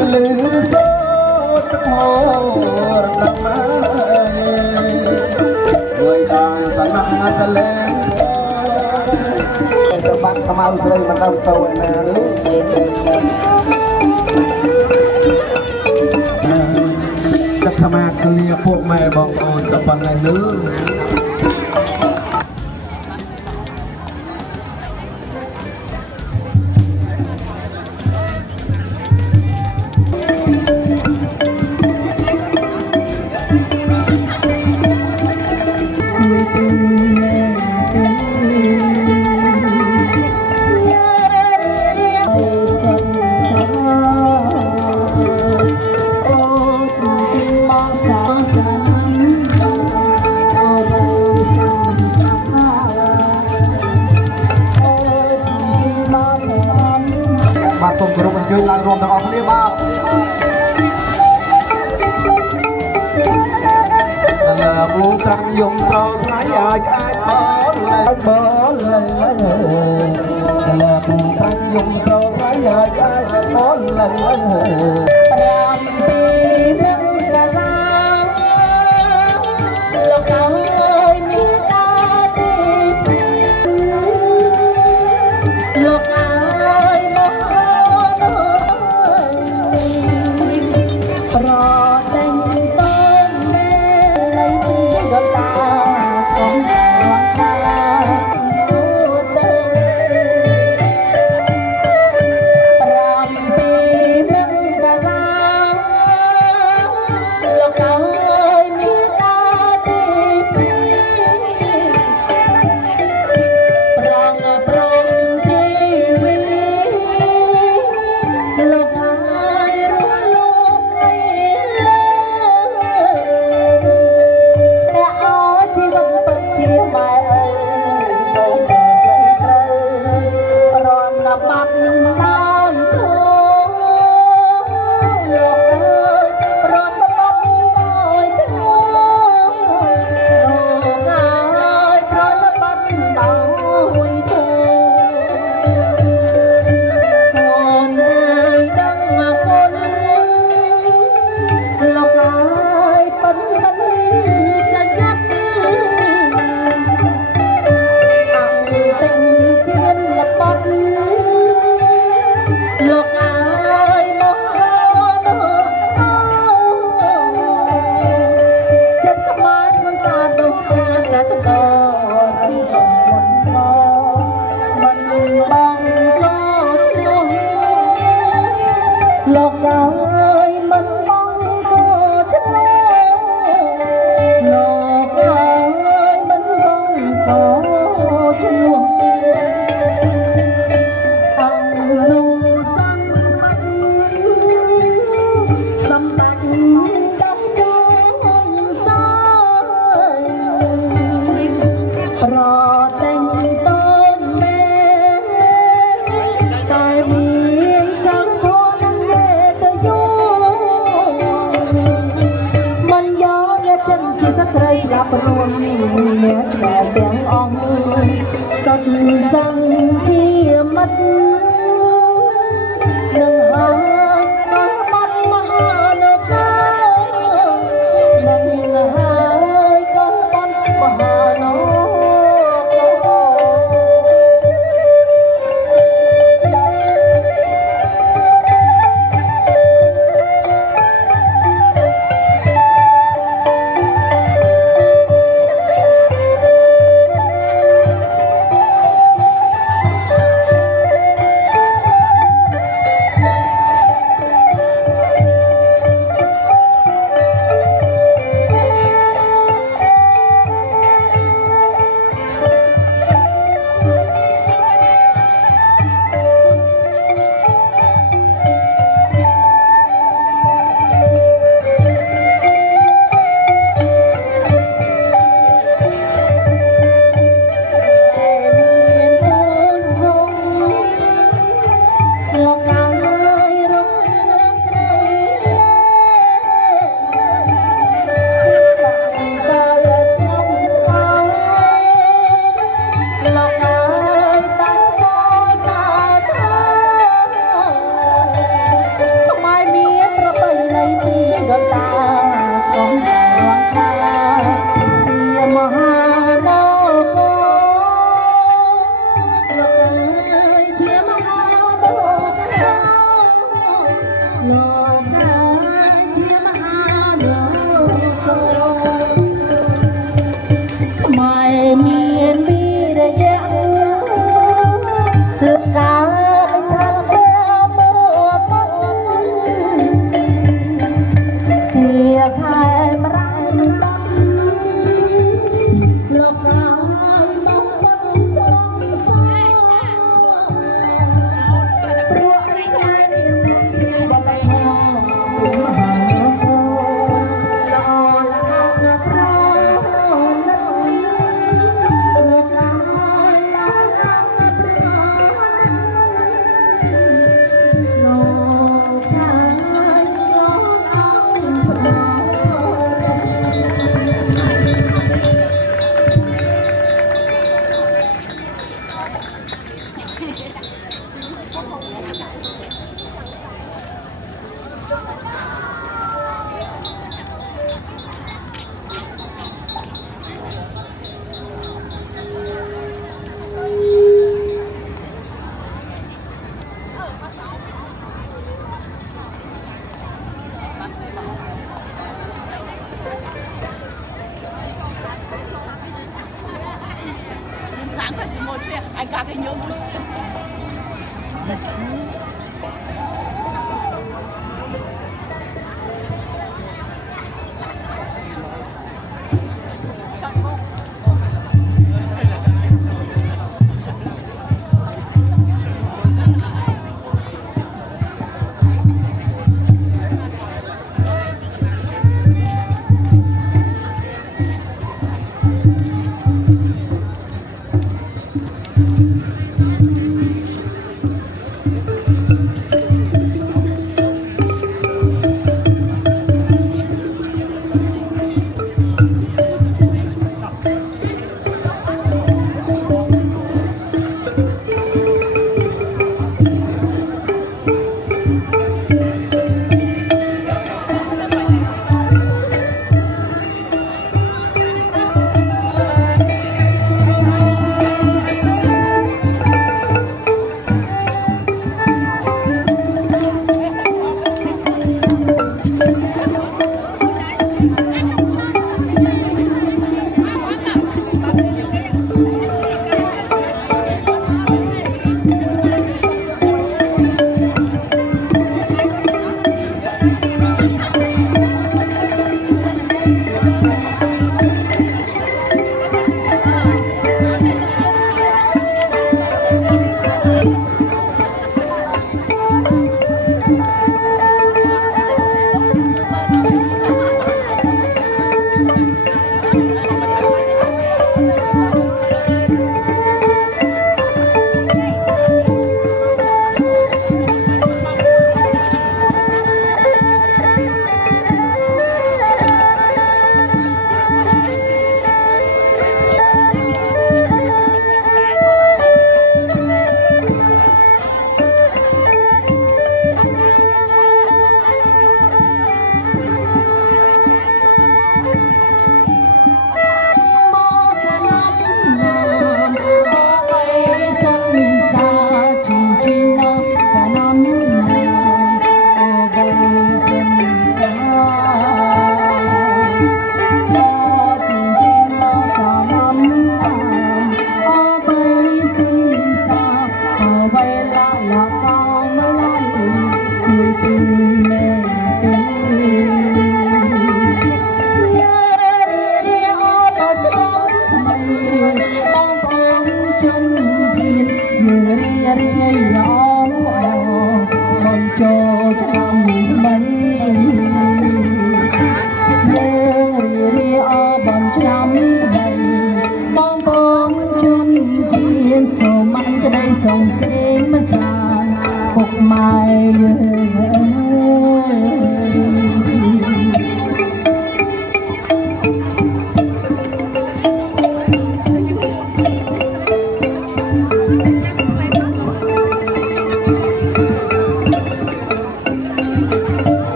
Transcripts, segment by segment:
lư số hồ đất người ta nằm lên cho bạn tham ăn chơi mà đâu tàu này các tham ăn kia phụ mẹ bọn tôi tập phần này nữa tôi cũng không chơi lại rộn được ông đi ba là bố trăng dùng trâu nãy giờ ai có lại bó lên là bố trăng dùng trâu nãy giờ ai có lại làm gì đang ra ra lòng ơi mình ta đi lòng ơi tiếng ong sật răng chia mắt nâng hai con mắt mà nở cao nâng hai con mắt mà nở ส่งเสียงมาสานพวกไม้เย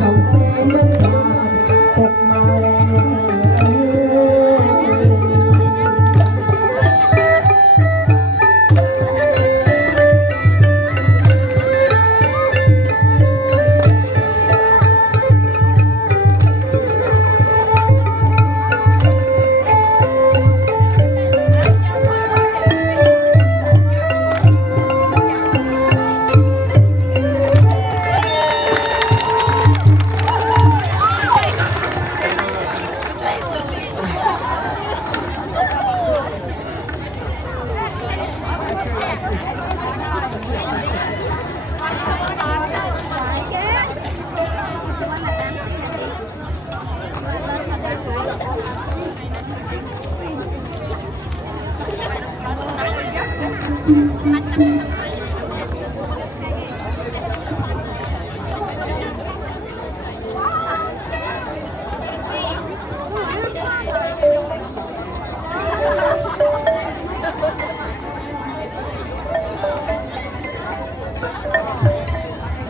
Sầu xe mất sàn Phục mai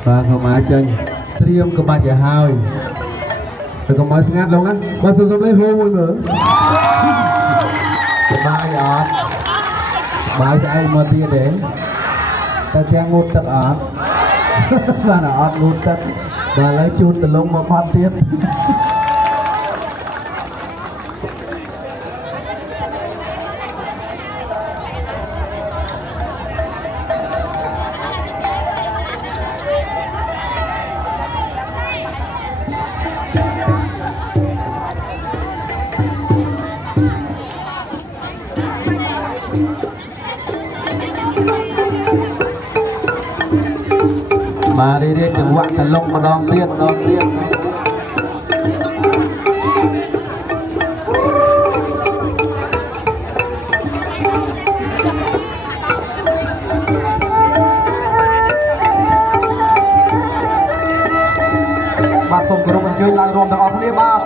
បាទខ្ញុំអាចចេញត្រៀមក្បាច់ឲ្យហើយតែកុំឲ្យស្ងាត់ឡងណាបាទសុំលេងហូមួយមើលបាយអត់បាយស្អែកមកទៀតទេតែទាំងងូតទឹកអត់បាទអត់ងូតទឹកបាទឥឡូវជូនដលងមកបាត់ទៀតបាទរៀបចង្វាក់កលុកម្ដងទៀតបាទសូមគោរពអញ្ជើញឡើងរួមទាំងអស់គ្នាបាទ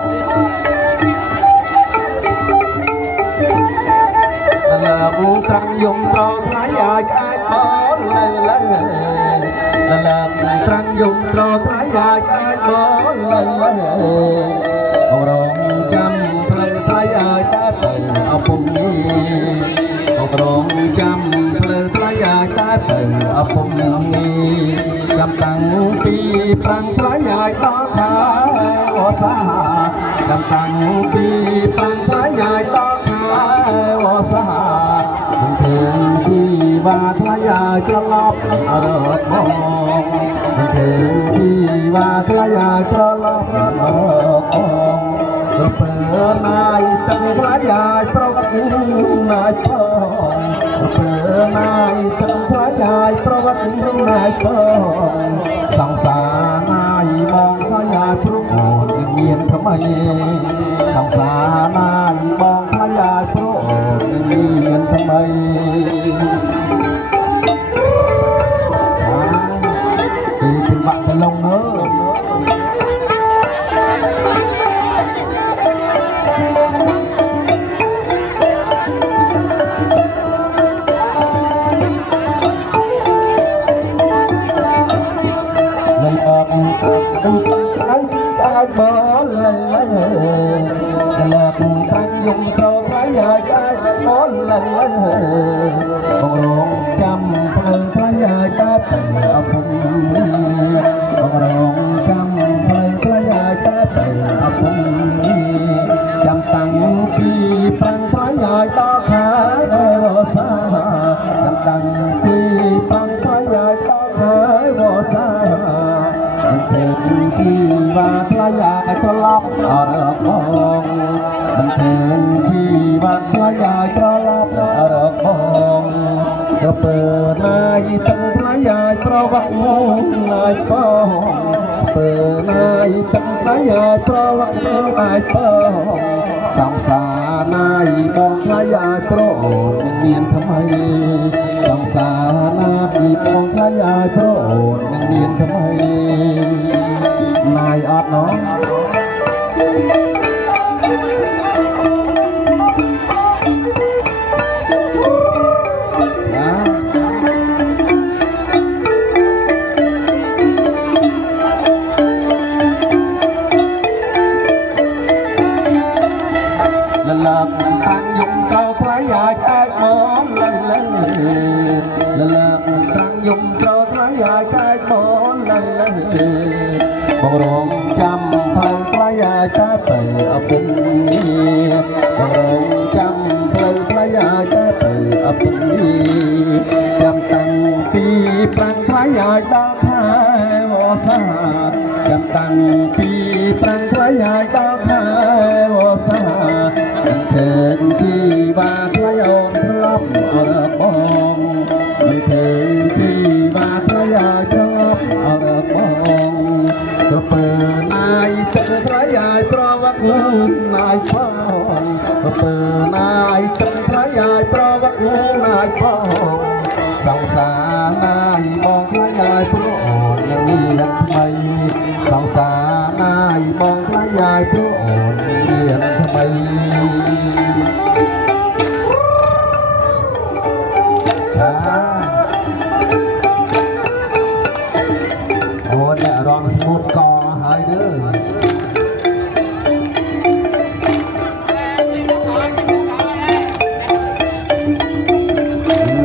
អូត្រង់យំត្រង់ថ្លៃអាចបងលើត្រង់យំត្រង់ថ្លៃអាចបងលើអរងចាំផ្លូវថ្លៃអាចទៅអពុំអរងចាំផ្លូវថ្លៃអាចទៅអពុំចាំតាំងពីប្រាំងថ្លៃអាចដល់ខាអសាចាំតាំងពីប្រាំងថ្លៃអាចដល់ខាអសាមិនឃើញជីវាថ្លៃអាចច្រឡប់រត់មកមិនឃើញជីវាថ្លៃអាចច្រឡប់រត់មកទៅពើណាយទឹកថ្លៃអាចប្រវត្តិណាយផងទៅពើណាយទឹកថ្លៃអាចប្រវត្តិណាយផងសង្សារណាយបងថ្លៃអាចព្រមអូនមានថ្មីសង្សារណាយបងថ្លៃអាចព្រមអូនមានថ្មីពីជំបាក់ទៅលងមើលអាចបងលើកលាប់តាំងយំត្រង់ថ្លៃអាចបងលើបងរងចាំផ្លូវថ្លៃអាចទៅអពុំបងរងចាំផ្លូវថ្លៃអាចទៅអពុំចាំតាំងពីប្រាំងថ្លៃអាចដល់ខារសាចាំតាំងពីប្រាំងថ្លៃអាចដល់ខារសាទេជីវាថ្លៃអាចត្រឡប់អរបងមិនទេជីវាថ្លៃអាចត្រឡប់អរបងទៅពើណាយទឹកថ្លៃអាចប្រវត្តិណាយបងពើណាយទឹកថ្លៃអាចប្រវត្តិអាចបងសង្សារណាយបងថ្លៃអាចប្រអូនមានថ្មីសង្សារណាយបងថ្លៃអាចប្រអូនមានថ្មីណាយអត់ណោះ ងថ្លៃហើយដល់ខែវស្សាឃើញជីបានថ្លៃអូនធ្លាប់អរបងមិនឃើញជីបានថ្លៃហើយធ្លាប់អរបងក៏ពើណាយទឹកថ្លៃហើយប្រវត្តិណាយផងក៏ពើណាយទឹកថ្លៃហើយប្រវត្តិណាយផងសង្សារណាយបងថ្លៃហើយព្រោះអូននឹងមានថ្មីសង្សារណាយបងថ្លៃហើយព្រោះអូនមានថ្មីចាអូនអ្នករងស្មូតកហើយទៅ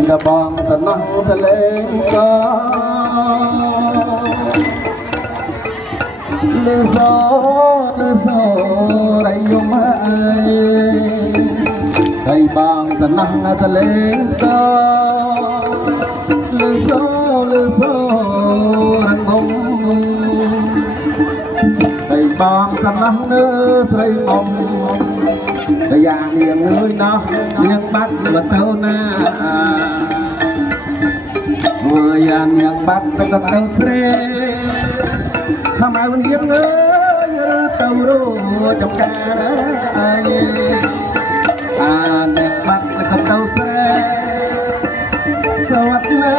កបងតណោះសលេងកលឺសូរៃយំអើយកៃបងតណោះសលេងកលឺសូរៃងំកៃបងតណោះនៅស្រីងំតែយ៉ាងនាងអើយណោះនាងបាត់មកទៅណាមើលយ៉ាងនាងបាត់ទៅទៅស្រីខំឲ្យនាងអើយទៅរចំការអើយនាងបាត់ទៅទៅស្រីសវត្តណា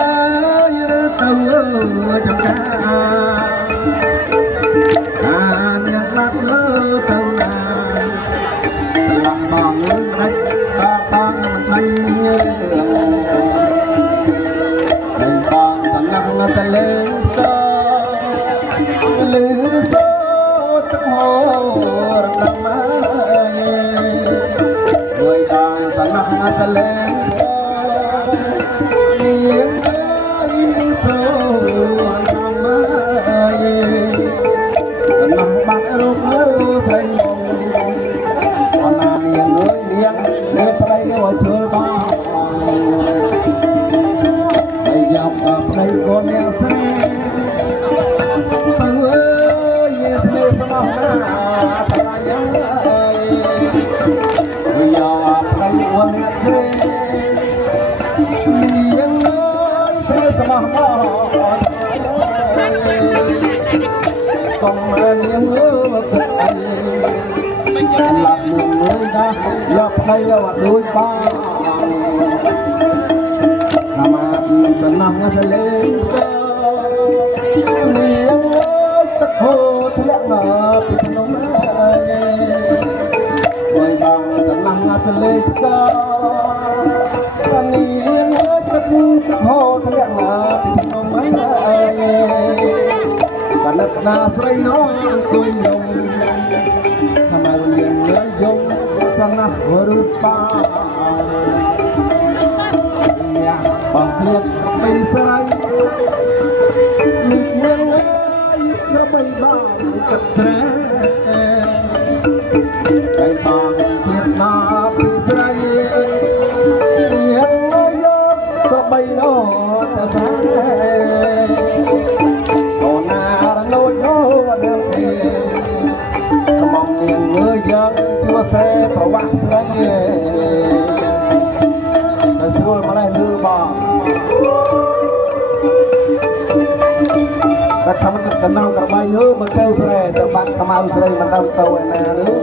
យទៅចំការនាងបាត់ទៅណាបងលឺដាច់បងមិនថ្លៃហើយបងតំណងតលេងតលឺសូរទឹកហូរដំណើរមួយបងតំណងតលេងតនាងសូរដំណើរតំណងបាត់រូបលើស្រីអននាងអើយនាងលើស្រីនៅឲ្យធ្វើបងហើយយកដល់ប្តីកូននាងស្រីទៅអើយស្នេហ៍ស្មោះណាស្រឡាញ់អើយហើយយកប្តីកូននាងស្រីនាងអើយស្នេហ៍ស្មោះមកកុំមើលនាងអើយឡាប់នឹងលុយណាយកផ្ទៃយកអត់លុយបងអាមាតំណងសលេងទៅនាងទឹកហូរធ្លាក់មកពីក្នុងហើយបងតំណងសលេងទៅនាងទឹកហូរធ្លាក់មកពីក្នុងហើយកណិតណាស្រីនោះអង្គុយយំทำไมวันเย็นเนื้อยงจังนะหรือเปล่าอยากบอกเพื่อนไปใส่มีเพียงจะไปบ้านกับแท้ไปบอกเพื่อนมาไปใส่เพียงจะไปนอนแต่แท้โอ้นาโน้ยโน้เดิมเองมองเงียงมือยังชั่วเสประวัติอะไรเงี้ยแต่ช่วยมาได้ลือบอกแต่ทำมันกันน้องกับไม่เยอะมันเกลเสร็จแต่บัดทำเอาเสร็จมันเอาโตไอ้นาลูก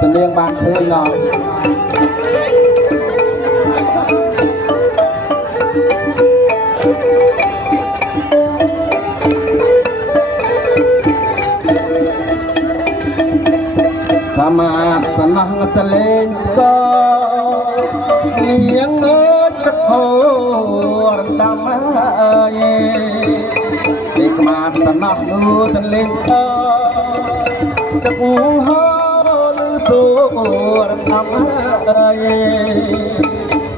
จะเลี้ยงบ้านเธอหรอมาสนังตะเลงก็เลี้ยงเงินตะโพรดำเด็กมาสนังนูตะเลงก็ตะปูหอสูรดำไ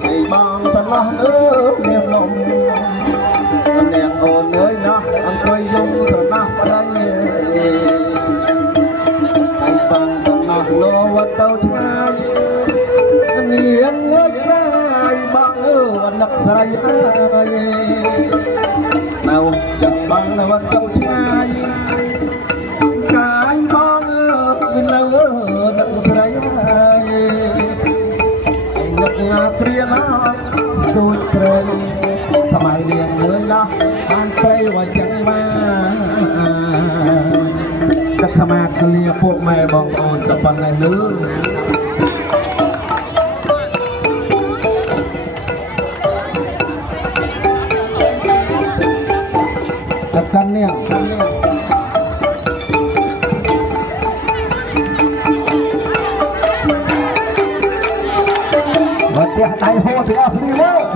อ้บางสนังนูเลี้ยงลมเลี้ยงโอนเลยนะอันเคยยุ่งสนังอะไรไอ้บางโลวัดเต้าชายเนียงเงยได้บางนักใส่เนาจังบ บางละวันต้องชายกายมองเลิกดังใสนึกงาเตรียมดูดเตยทำไมเรียนเลยนะอ่านใจว่าจังมาจะทำไมเคลียพวกแม่บองโอนจะปันในลือจัดกันเนี่ยวันเดียวใจโหดถึงเอาพลีเวอร์